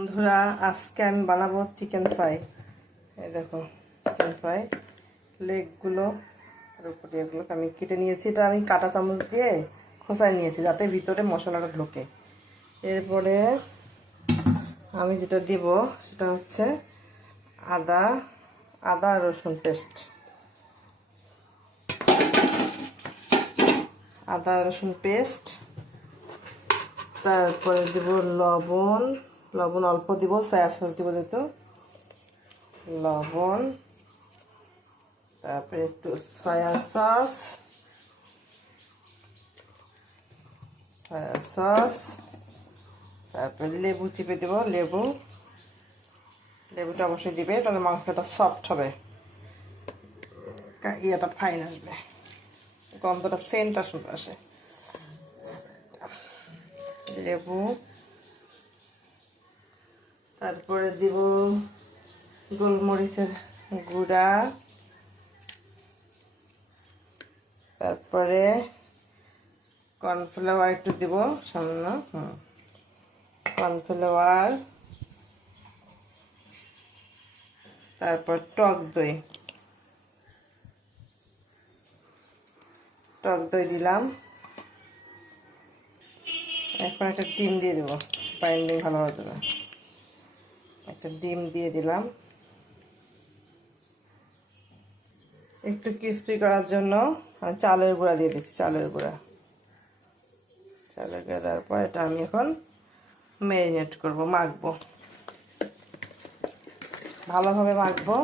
বন্ধুরা, আজকে আমি বানাবো চিকেন ফ্রাই এই দেখো চিকেন ফ্রাই লেগগুলো আর উপরে এগুলোকে আমি কেটে নিয়েছি। এটা আমি কাটা চামচ দিয়ে খোসায় নিয়েছি, যাতে ভিতরে মশলাটা ঢোকে। এরপরে আমি যেটা দিব, সেটা হচ্ছে আদা আদা রসুন পেস্ট। আদা, রসুন পেস্ট। তারপরে দিব লবণ। লবণ অল্প দিব সয়া সস দিব যেহেতু। লবণ, তারপরে একটু সয়া সস সয়া সস তারপরে লেবু চিপে দেব, লেবু। লেবুটা অবশ্যই দিবে, তাহলে মাংসটা সফট হবে। ইয়েটা ফাইন আসবে। গন্ধটা সেন্টটা সুন্দর আসে। লেবু। তারপরে দিব গোলমরিচের গুঁড়া। তারপরে কর্নফ্লাওয়ার একটু দিব সামান্য, হুম। কর্নফ্লাওয়ার। তারপর টক দই। টক দই দিলাম। এখন একটা ডিম দিয়ে দেবো বাইন্ডিং ভালো হতো না। একটা ডিম দিয়ে দিলাম। একটু ক্রিস্পি করার জন্য চালের গুঁড়া দিয়ে দিচ্ছি, চালের গুঁড়া। চালের গুঁড়া দেওয়ার পর এটা আমি এখন ম্যারিনেট করব, মাখবো। ভালোভাবে মাখবো।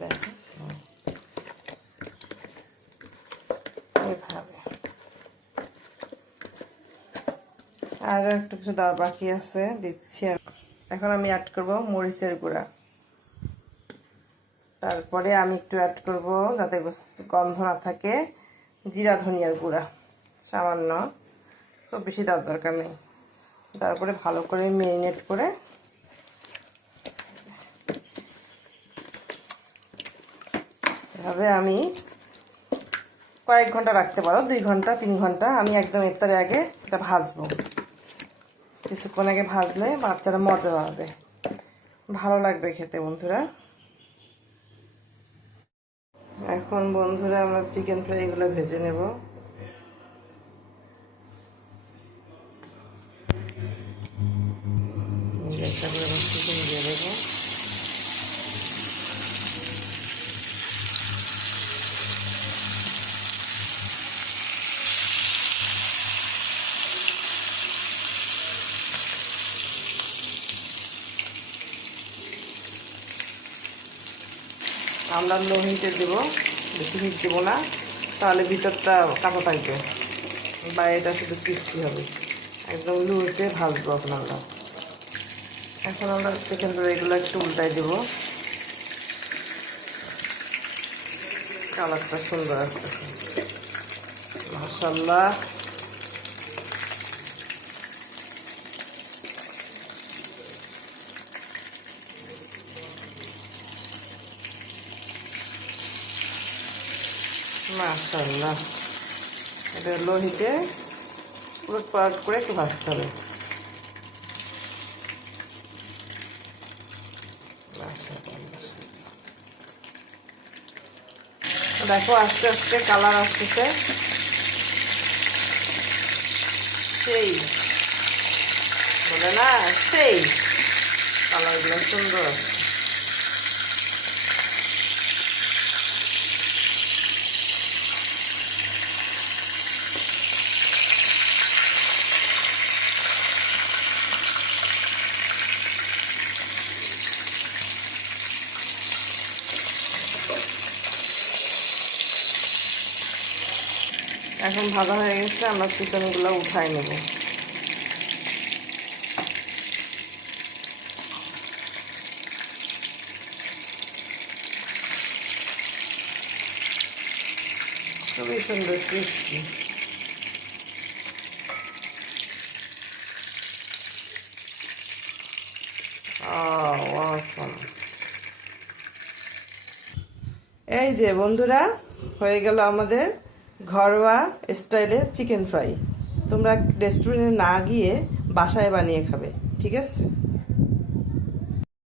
দেখো আরও একটু কিছু দেওয়া বাকি আছে, দিচ্ছি। এখন আমি অ্যাড করব মরিচের গুঁড়া। তারপরে আমি একটু অ্যাড করব যাতে গন্ধ না থাকে, জিরা ধনিয়ার গুঁড়া, সামান্য। খুব বেশি দেওয়ার দরকার নেই। তারপরে ভালো করে মেরিনেট করে এভাবে আমি কয়েক ঘণ্টা রাখতে পারো, দুই ঘণ্টা, তিন ঘণ্টা। আমি একদম ইফতারের আগে এটা ভাজবো। কিছুক্ষণ আগে ভাজলে বাচ্চারা মজা পাবে। ভালো লাগবে খেতে, বন্ধুরা। এখন, বন্ধুরা, আমরা চিকেন ফ্রাই এগুলো ভেজে নেব। আমরা লো হিটে দেবো, বেশি হিট দেবো না। তাহলে ভিতরটা কাঁচা থাকবে। বাইরেটা শুধু ক্রিস্পি হবে। একদম লো হিটে ভাজবো আমরা। এখন আমরা চিকেন এগুলো একটু উল্টাই দেবো। কালারটা সুন্দর আসতেছে। মাসাল্লাহ মাশাল্লাহ এটা লোহিতে পুরো পাট করে একটু ভাজতে হবে। দেখো আস্তে আস্তে, কালার আসতেছে। সেই। বলে না, সেই। কালারগুলো সুন্দর। এখন ভালো হয়ে গেছে, আমরা চিকেনগুলো উঠাই নেব। খুবই সুন্দর ক্রিস্পি এই যে বন্ধুরা, হয়ে গেল আমাদের ঘরোয়া স্টাইলে চিকেন ফ্রাই। তোমরা রেস্টুরেন্টে না গিয়ে বাসায় বানিয়ে খাবে ঠিক আছে?